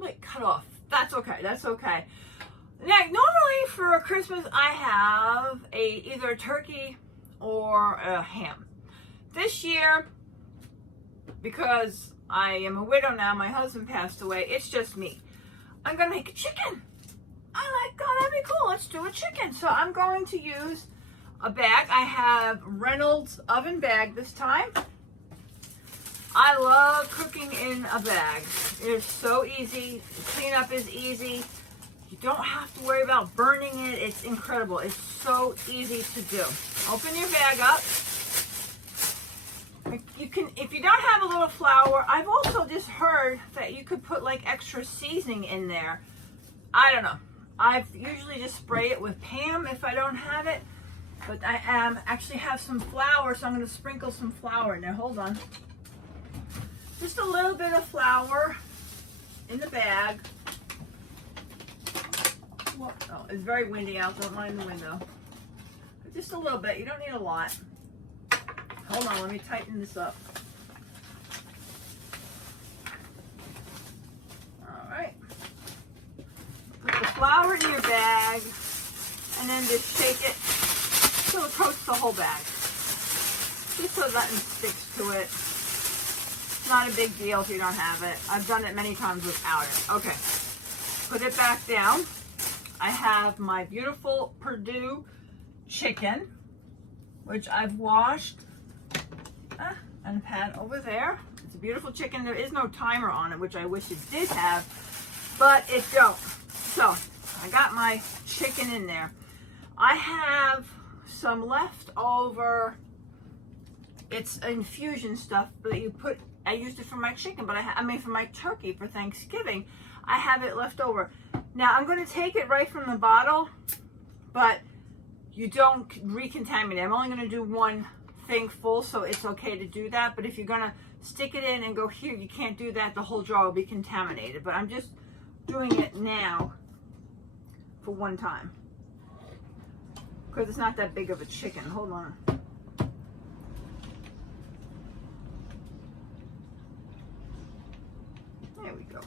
little bit cut off. That's okay. That's okay. Now, normally for Christmas, I have either a turkey or a ham. This year, because I am a widow now, my husband passed away, it's just me. I'm going to make a chicken. Oh, that'd be cool. Let's do a chicken. So I'm going to use a bag. I have Reynolds oven bag this time. I love cooking in a bag. It's so easy. The cleanup is easy. You don't have to worry about burning it. It's incredible. It's so easy to do. Open your bag up. You can, if you don't have a little flour, I've also just heard that you could put like extra seasoning in there. I don't know. I usually just spray it with Pam if I don't have it. But I actually have some flour, so I'm going to sprinkle some flour in there. Hold on. Just a little bit of flour in the bag. Whoa, oh, it's very windy out. Don't mind the window. But just a little bit. You don't need a lot. Hold on. Let me tighten this up. All right. Put the flour in your bag and then just shake it so it coats the whole bag. Just so nothing sticks to it. It's not a big deal if you don't have it. I've done it many times without it. Okay. Put it back down. I have my beautiful Perdue chicken, which I've washed and had over there. It's a beautiful chicken. There is no timer on it, which I wish it did have, but it don't. So I got my chicken in there. I have some leftover, it's infusion stuff that you put, I used it for my chicken, but I mean for my turkey for Thanksgiving. I have it left over. Now I'm going to take it right from the bottle, but you don't recontaminate. I'm only going to do one thing full, so it's okay to do that. But if you're going to stick it in and go here, you can't do that. The whole jar will be contaminated. But I'm just doing it now for one time because it's not that big of a chicken. Hold on. There we go.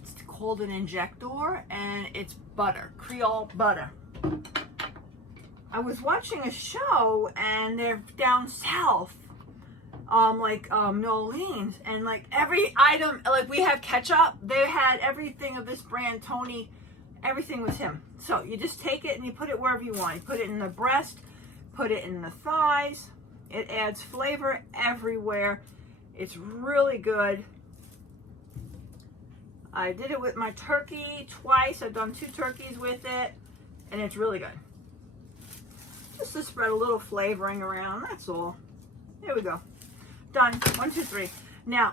It's called an injector and it's butter, Creole butter. I was watching a show and they're down south, New Orleans, and like every item, like we have ketchup, they had everything of this brand, Tony, everything was him. So you just take it and you put it wherever you want. You put it in the breast, put it in the thighs. It adds flavor everywhere. It's really good. I did it with my turkey twice. I've done 2 turkeys with it, and it's really good. Just to spread a little flavoring around, that's all. There we go. Done. 1, 2, 3. Now,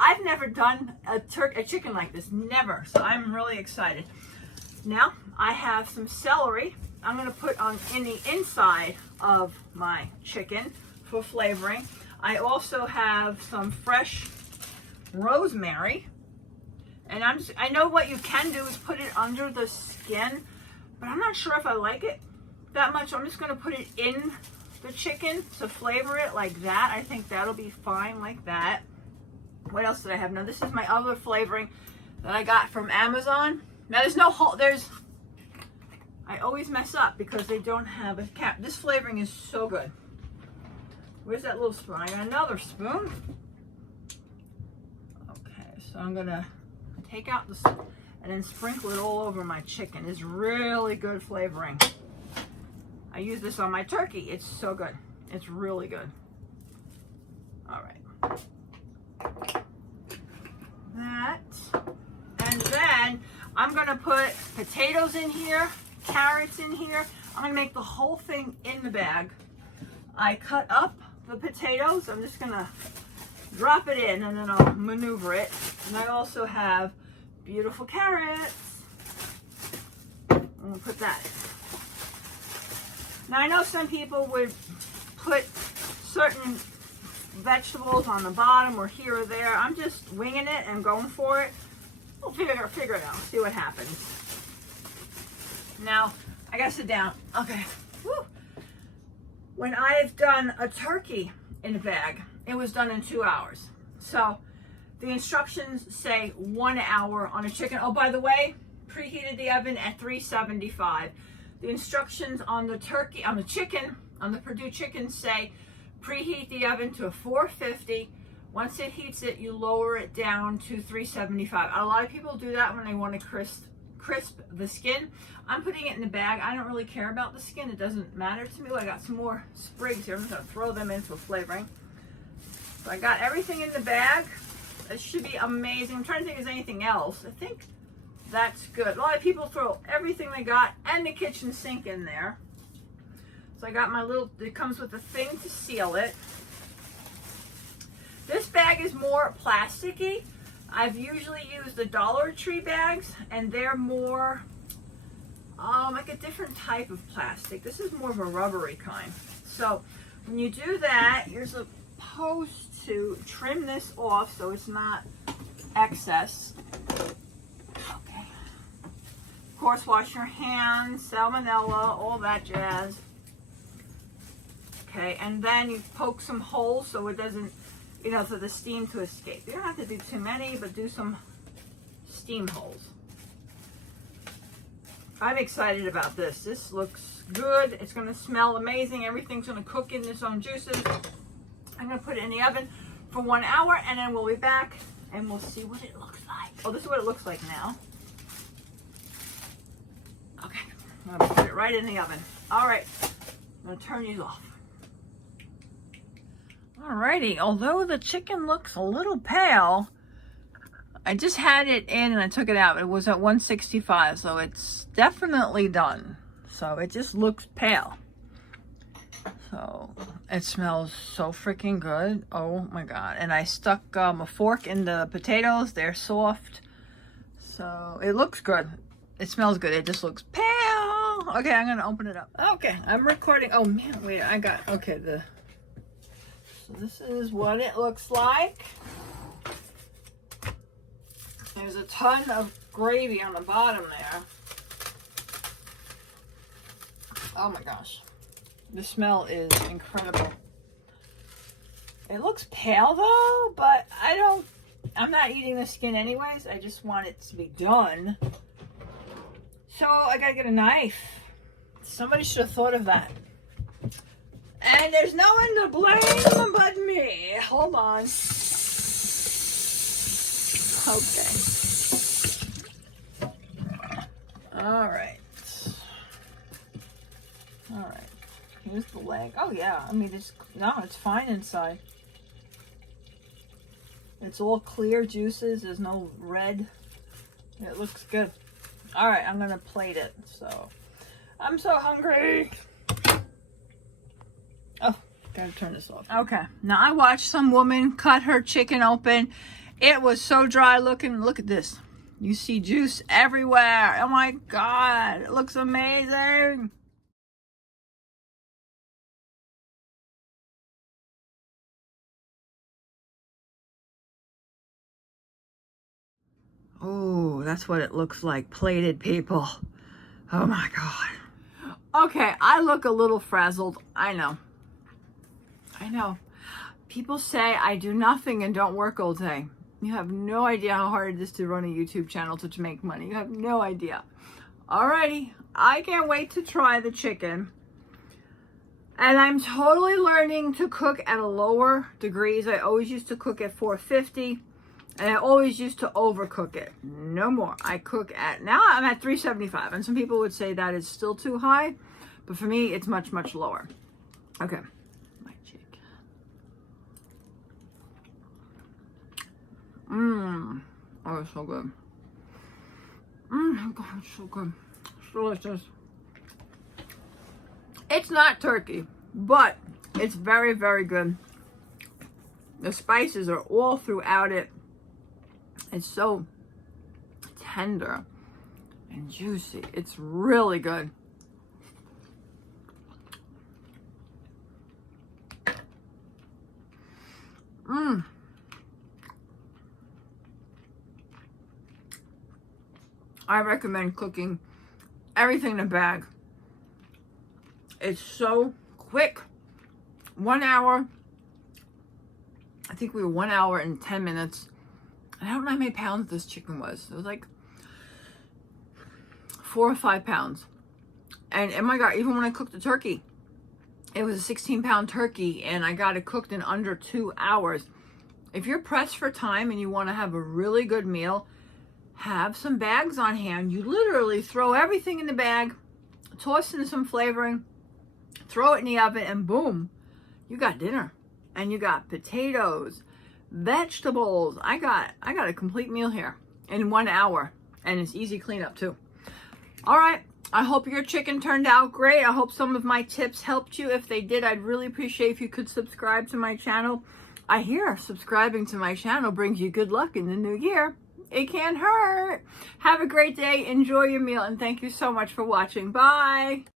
I've never done a chicken like this. Never. So I'm really excited. Now, I have some celery. I'm going to put in the inside of my chicken for flavoring. I also have some fresh rosemary. And I know what you can do is put it under the skin, but I'm not sure if I like it that much. I'm just going to put it in the chicken to flavor it like that. I think that'll be fine like that. What else did I have? Now this is my other flavoring that I got from Amazon. Now there's no whole, I always mess up because they don't have a cap. This flavoring is so good. Where's that little spoon? I got another spoon. Okay, so I'm gonna take out the spoon and then sprinkle it all over my chicken. It's really good flavoring. I use this on my turkey. It's so good. It's really good. All right. That. And then I'm going to put potatoes in here, carrots in here. I'm going to make the whole thing in the bag. I cut up the potatoes. I'm just going to drop it in and then I'll maneuver it. And I also have beautiful carrots. I'm going to put that in. Now I know some people would put certain vegetables on the bottom or here or there. I'm just winging it and going for it. We'll figure it out, see what happens. Now, I gotta sit down. Okay. Woo. When I've done a turkey in a bag, it was done in 2 hours. So The instructions say 1 hour on a chicken. Oh, by the way, preheated the oven at 375. The instructions on the turkey, on the chicken, on the Perdue chicken say preheat the oven to 450. Once it heats it, you lower it down to 375. A lot of people do that when they want to crisp the skin. I'm putting it in the bag. I don't really care about the skin. It doesn't matter to me. I got some more sprigs here. I'm just going to throw them in for flavoring. So I got everything in the bag. It should be amazing. I'm trying to think if there's anything else. I think that's good. A lot of people throw everything they got and the kitchen sink in there. So I got my little, it comes with a thing to seal it. This bag is more plasticky. I've usually used the Dollar Tree bags, and they're more like a different type of plastic. This is more of a rubbery kind. So when you do that, you're supposed to trim this off so it's not excess. Okay. Of course, wash your hands, salmonella, all that jazz. Okay, and then you poke some holes so it doesn't, you know, for the steam to escape. You don't have to do too many, but do some steam holes. I'm excited about this. This looks good. It's going to smell amazing. Everything's going to cook in its own juices. I'm going to put it in the oven for 1 hour, and then we'll be back and we'll see what it looks like. Oh, this is what it looks like now. Okay, I'm going to put it right in the oven. All right, I'm going to turn these off. Alrighty, although the chicken looks a little pale, I just had it in and I took it out. It was at 165, so it's definitely done. So it just looks pale. So it smells so freaking good. Oh my God. And I stuck a fork in the potatoes. They're soft. So it looks good. It smells good. It just looks pale. Okay, I'm going to open it up. Okay, I'm recording. Oh man, wait, I got, okay, so this is what it looks like. There's a ton of gravy on the bottom there. Oh my gosh. The smell is incredible. It looks pale though, but I'm not eating the skin anyways. I just want it to be done. So I gotta get a knife. Somebody should have thought of that. And there's no one to blame but me. Hold on. Okay. All right. All right. Here's the leg. Oh yeah. I mean, it's fine inside. It's all clear juices. There's no red. It looks good. All right. I'm gonna plate it. So I'm so hungry. Oh, gotta turn this off. Okay, now I watched some woman cut her chicken open. It was so dry looking. Look at this. You see juice everywhere. Oh my God, it looks amazing. Oh, that's what it looks like, plated, people. Oh my God. Okay, I look a little frazzled. I know. People say I do nothing and don't work all day. You have no idea how hard it is to run a YouTube channel to make money. You have no idea. Alrighty, I can't wait to try the chicken. And I'm totally learning to cook at a lower degrees. I always used to cook at 450. And I always used to overcook it. No more. I cook at, now I'm at 375. And some people would say that is still too high. But for me, it's much, much lower. Okay. My chicken. Oh, it's so good. Oh God, it's so good. It's delicious. It's not turkey, but it's very, very good. The spices are all throughout it. It's so tender and juicy. It's really good. I recommend cooking everything in a bag. It's so quick. 1 hour. I think we were 1 hour and 10 minutes. And I don't know how many pounds this chicken was. It was like 4 or 5 pounds. And oh my God, even when I cooked the turkey, it was a 16-pound turkey and I got it cooked in under 2 hours. If you're pressed for time and you want to have a really good meal, have some bags on hand. You literally throw everything in the bag, toss in some flavoring, throw it in the oven, and boom, you got dinner. And you got potatoes, vegetables. I got a complete meal here in 1 hour, and it's easy cleanup too. All right, I hope your chicken turned out great. I hope some of my tips helped you. If they did, I'd really appreciate if you could subscribe to my channel. I hear subscribing to my channel brings you good luck in the new year. It can't hurt. Have a great day. Enjoy your meal, and thank you so much for watching. Bye.